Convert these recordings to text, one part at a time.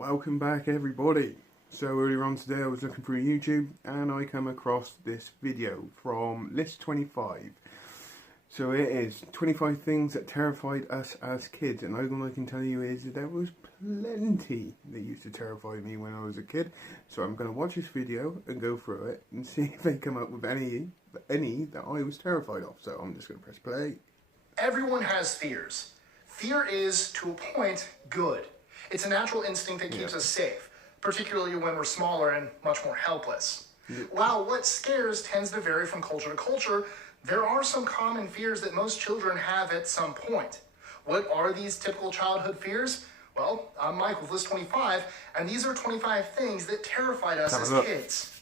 Welcome back everybody. So earlier on today I was looking through YouTube and I come across this video from List 25. So it is 25 things that terrified us as kids, and all I can tell you is that there was plenty that used to terrify me when I was a kid. So I'm going to watch this video and go through it and see if they come up with any that I was terrified of. So I'm just going to press play. Everyone has fears. Fear is, to a point, good. It's a natural instinct that keeps us safe, particularly when we're smaller and much more helpless. While what scares tends to vary from culture to culture, there are some common fears that most children have at some point. What are these typical childhood fears? Well, I'm Mike with List 25, and these are 25 things that terrified us as kids.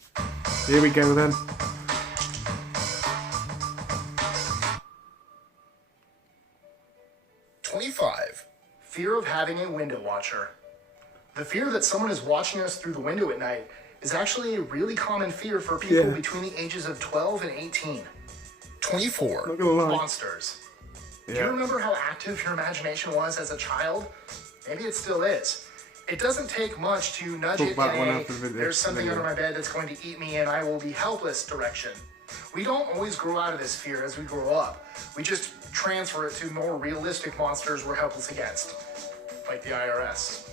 Here we go then. Fear of having a window watcher. The fear that someone is watching us through the window at night is actually a really common fear for people between the ages of 12 and 18. 24. Monsters. Do you remember how active your imagination was as a child? Maybe it still is. It doesn't take much to nudge it in a, there's something under my bed that's going to eat me and I will be helpless direction. We don't always grow out of this fear as we grow up. We just transfer it to more realistic monsters we're helpless against. Like the IRS.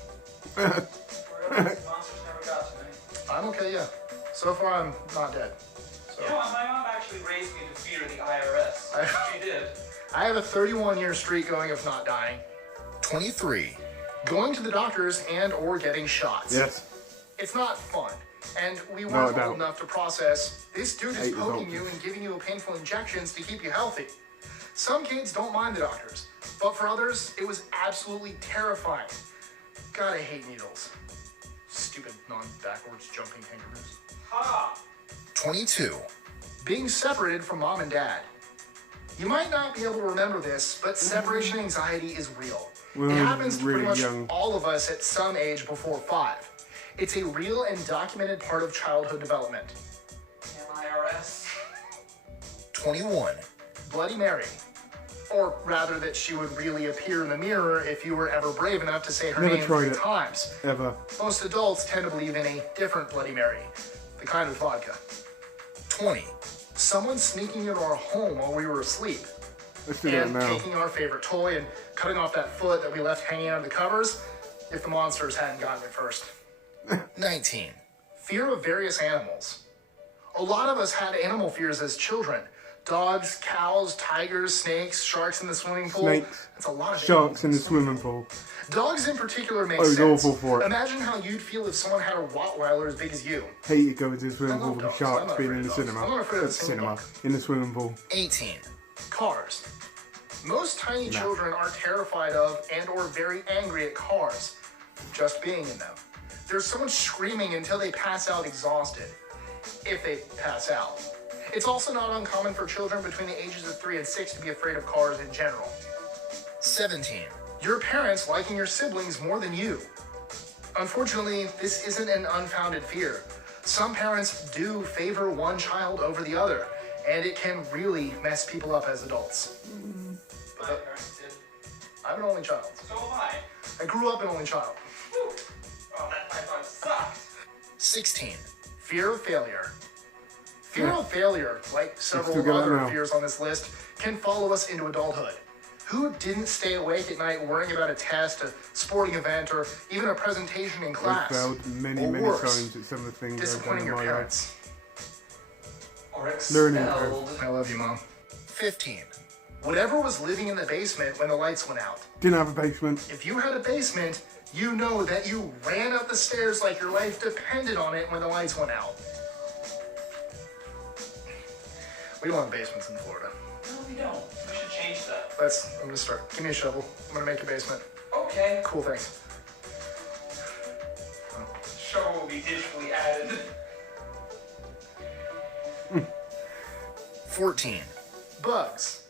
Monsters never got to me. I'm okay, yeah. So far, I'm not dead. So. You know what? My mom actually raised me to fear the IRS. She did. I have a 31-year streak going of not dying. 23. Going to the doctors and or getting shots. Yes. It's not fun. And we weren't old enough to process, this dude is poking you and giving you painful injections to keep you healthy. Some kids don't mind the doctors, but for others, it was absolutely terrifying. God, I hate needles. Stupid non-backwards jumping kangaroos. Ha! 22. Being separated from mom and dad. You might not be able to remember this, but separation anxiety is real. It happens to pretty much all of us at some age before 5. It's a real and documented part of childhood development. Damn IRS. 21. Bloody Mary. Or rather that she would really appear in the mirror if you were ever brave enough to say her name 3 times. Ever. Most adults tend to believe in a different Bloody Mary. The kind with vodka. 20. Someone sneaking into our home while we were asleep. Let's do that now. Taking our favorite toy and cutting off that foot that we left hanging out of the covers if the monsters hadn't gotten it first. 19. Fear of various animals. A lot of us had animal fears as children. Dogs, cows, tigers, snakes, sharks in the swimming pool. Snakes. That's a lot of sharks in the swimming pool. Dogs in particular make sense. awful for it. Imagine how you'd feel if someone had a Rottweiler as big as you. Hated going to the swimming pool with sharks being in the cinema. I'm not afraid of the cinema. In the swimming pool. 18. Cars. Most tiny children are terrified of and or very angry at cars. Just being in them. There's so much screaming until they pass out exhausted. If they pass out. It's also not uncommon for children between the ages of 3 and 6 to be afraid of cars in general. 17. Your parents liking your siblings more than you. Unfortunately, this isn't an unfounded fear. Some parents do favor one child over the other, and it can really mess people up as adults. My parents did. I'm an only child. So am I. I grew up an only child. Whew. Oh, that python sucks. 16. Fear of failure. Fear of failure, like several other fears on this list, can follow us into adulthood. Who didn't stay awake at night worrying about a test, a sporting event, or even a presentation in class? I failed many times at some of the things disappointing your parents. Or expelled. I love you, Mom. 15. Whatever was living in the basement when the lights went out. Didn't have a basement. If you had a basement, you know that you ran up the stairs like your life depended on it when the lights went out. We don't have basements in Florida. No, we don't. We should change that. I'm gonna start. Give me a shovel. I'm gonna make a basement. Okay. Cool, thanks. Shovel will be digitally added. 14. Bugs.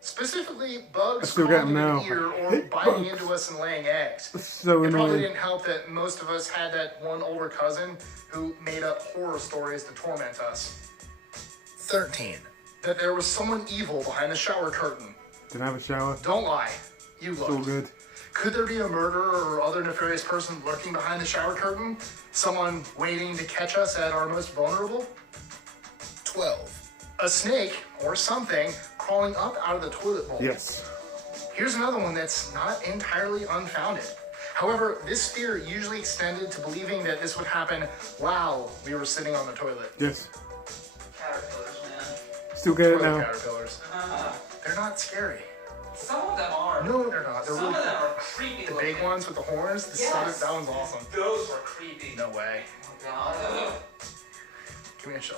Specifically, bugs still crawling get them into the ear or biting into us and laying eggs. So it probably didn't help that most of us had that one older cousin who made up horror stories to torment us. 13. That there was someone evil behind the shower curtain. Didn't have a shower. Don't lie. You looked. It's all good. Could there be a murderer or other nefarious person lurking behind the shower curtain? Someone waiting to catch us at our most vulnerable? 12. A snake or something crawling up out of the toilet bowl. Yes. Here's another one that's not entirely unfounded. However, this fear usually extended to believing that this would happen while we were sitting on the toilet. Yes. Caterpillars, man. Still get it Toilet now. caterpillars. They're not scary. Some of them are. No, they're not. They're Some really of them are creepy. the big ones with the horns. The Yes. that one's awesome. Those were creepy. No way. Oh god. Ugh. Give me a show.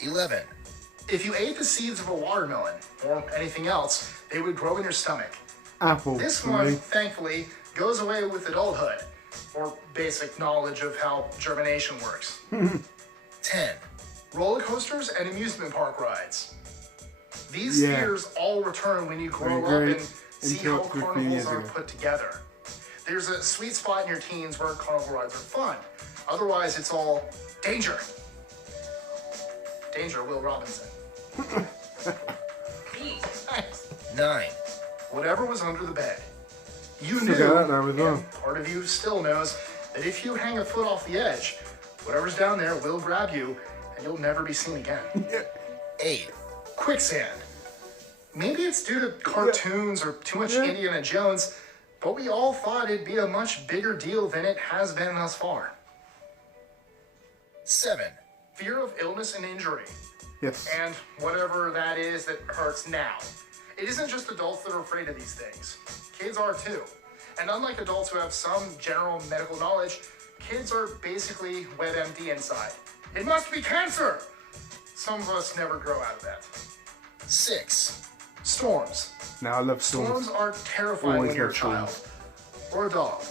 Eleven. If you ate the seeds of a watermelon or anything else, they would grow in your stomach. Apple. This for one, me. thankfully, goes away with adulthood, or basic knowledge of how germination works. 10. Roller coasters and amusement park rides. These Yeah. fears all return when you grow up Very and see how interrupted a few carnivals years are ago. put together. There's a sweet spot in your teens where carnival rides are fun. Otherwise, it's all danger. Danger, Will Robinson. Neat. Thanks. 9. Whatever was under the bed. You Forget knew, that now as well. and part of you still knows, that if you hang a foot off the edge, whatever's down there will grab you, and you'll never be seen again. 8. Quicksand. Maybe it's due to cartoons or too much Yeah. Indiana Jones, but we all thought it'd be a much bigger deal than it has been thus far. 7. Fear of illness and injury, Yes. and whatever that is that hurts now. It isn't just adults that are afraid of these things. Kids are too. And unlike adults who have some general medical knowledge, kids are basically WebMD inside. It must be cancer! Some of us never grow out of that. 6. Storms. Now I love storms. Storms are terrifying Always when you're a love child storms. or a dog.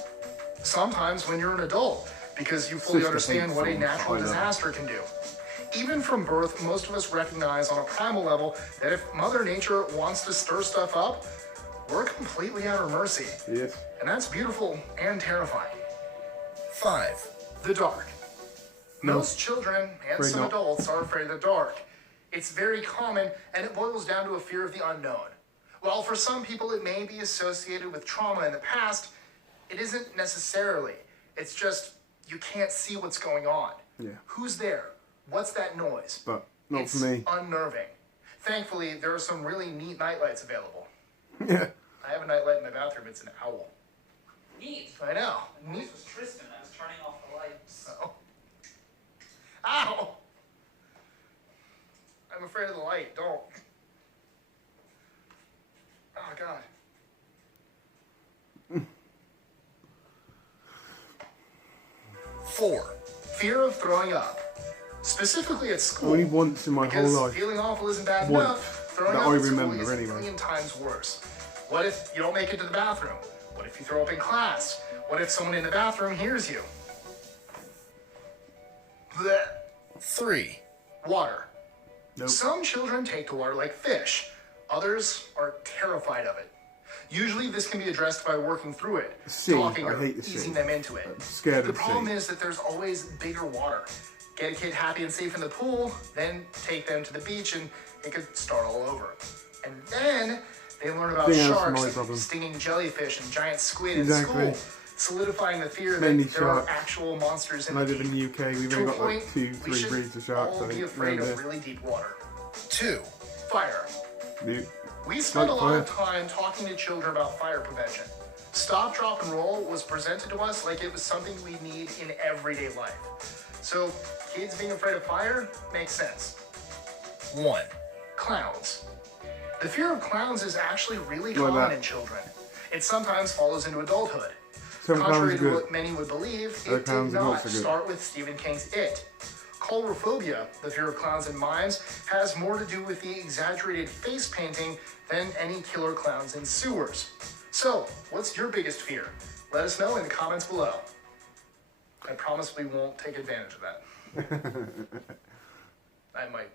Sometimes when you're an adult, because you fully Sister understand hates what a storms. natural I love it. disaster can do. Even from birth, most of us recognize on a primal level that if Mother Nature wants to stir stuff up, we're completely at her mercy. Yes. And that's beautiful and terrifying. 5. The dark. No. Most children and Afraid some not. adults are afraid of the dark. It's very common, and it boils down to a fear of the unknown. While for some people it may be associated with trauma in the past, it isn't necessarily. It's just you can't see what's going on. Yeah. Who's there? What's that noise? But not It's for me. unnerving. Thankfully, there are some really neat nightlights available. Yeah. I have a nightlight in my bathroom. It's an owl. Neat. I know. This Neat. was Tristan. I was turning off the lights. Oh. Ow! I'm afraid of the light. Don't. Oh, God. Four. Fear of throwing up. Specifically at school. Only once in my whole Because life. feeling awful isn't bad Once. enough. Throwing That up I at school remember is anyway. a million times worse. What if you don't make it to the bathroom? What if you throw up in class? What if someone in the bathroom hears you? Blech. 3. Water. Nope. Some children take to water like fish. Others are terrified of it. Usually this can be addressed by working through it, sea. talking I or hate the sea. easing them into it. I'm scared The of problem sea. is that there's always bigger water. Get a kid happy and safe in the pool, then take them to the beach and it could start all over. And then they learn about Yeah, that's sharks, my and problem. stinging jellyfish, and giant squid Exactly. in school, solidifying the fear Mainly that there are sharks. actual monsters in And I the live in deep. the UK. We've To only a got like point, 2, we 3 should breeds of sharks. all I be think. afraid around of really deep water. 2. Fire. here. We spent a Like lot of fire. time talking to children about fire prevention. Stop, drop, and roll was presented to us like it was something we need in everyday life. So, kids being afraid of fire makes sense. 1. Clowns. The fear of clowns is actually really Like common that. in children. It sometimes follows into adulthood. Some clowns Contrary are to good. what many would believe, Other it did clowns are not not so good. start with Stephen King's It. Coulrophobia, the fear of clowns and mimes, has more to do with the exaggerated face painting than any killer clowns in sewers. So, what's your biggest fear? Let us know in the comments below. I promise we won't take advantage of that. I might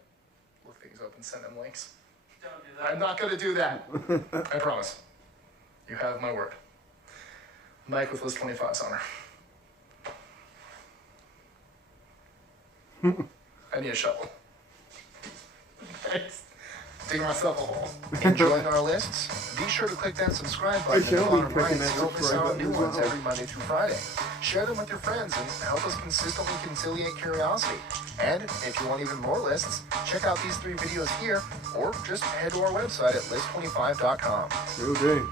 look things up and send them links. Don't do that. I'm not going to do that. I promise. You have my word. Mike with list 25's honor. I need a shovel. Thanks. digging myself a hole. Enjoying our lists? Be sure to click that subscribe button in the shall be bottom right clicking so that you don't miss subscribe out on button new as ones well. every Monday through Friday. Share them with your friends and help us consistently conciliate curiosity. And if you want even more lists, check out these 3 videos here, or just head to our website at list25.com. Will do.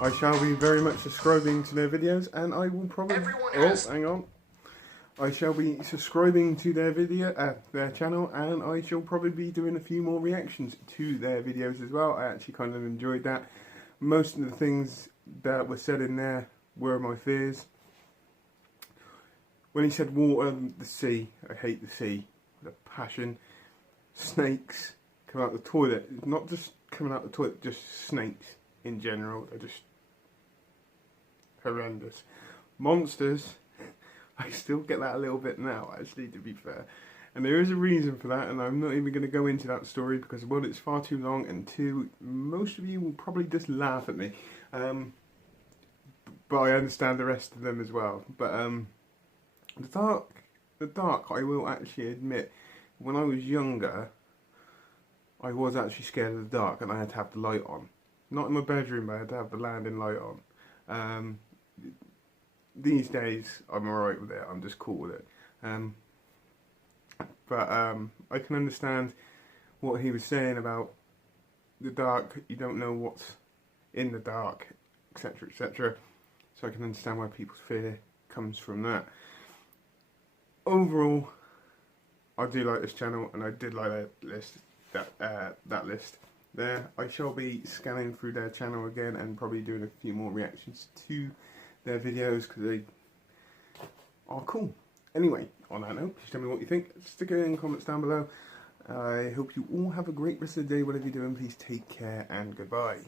I shall be very much subscribing to their videos, and I will probably. Everyone Oh, has- hang on. I shall be subscribing to their their channel, and I shall probably be doing a few more reactions to their videos as well. I actually kind of enjoyed that. Most of the things that were said in there were my fears. When he said water, the sea, I hate the sea with a passion. Snakes come out the toilet, not just coming out the toilet, just snakes in general. They're just horrendous. Monsters, I still get that a little bit now, actually, to be fair. And there is a reason for that, and I'm not even going to go into that story because, one, it's far too long, and two, most of you will probably just laugh at me. But I understand the rest of them as well. But the dark, I will actually admit, when I was younger, I was actually scared of the dark, and I had to have the light on. Not in my bedroom, but I had to have the landing light on. These days, I'm alright with it. I'm just cool with it. But I can understand what he was saying about the dark. You don't know what's in the dark, etc., etc. So I can understand why people's fear comes from that. Overall, I do like this channel, and I did like that list. That list there. I shall be scanning through their channel again and probably doing a few more reactions to their videos because they are cool. Anyway, on that note, please tell me what you think. Stick it in the comments down below. I hope you all have a great rest of the day, whatever you're doing. Please take care and goodbye.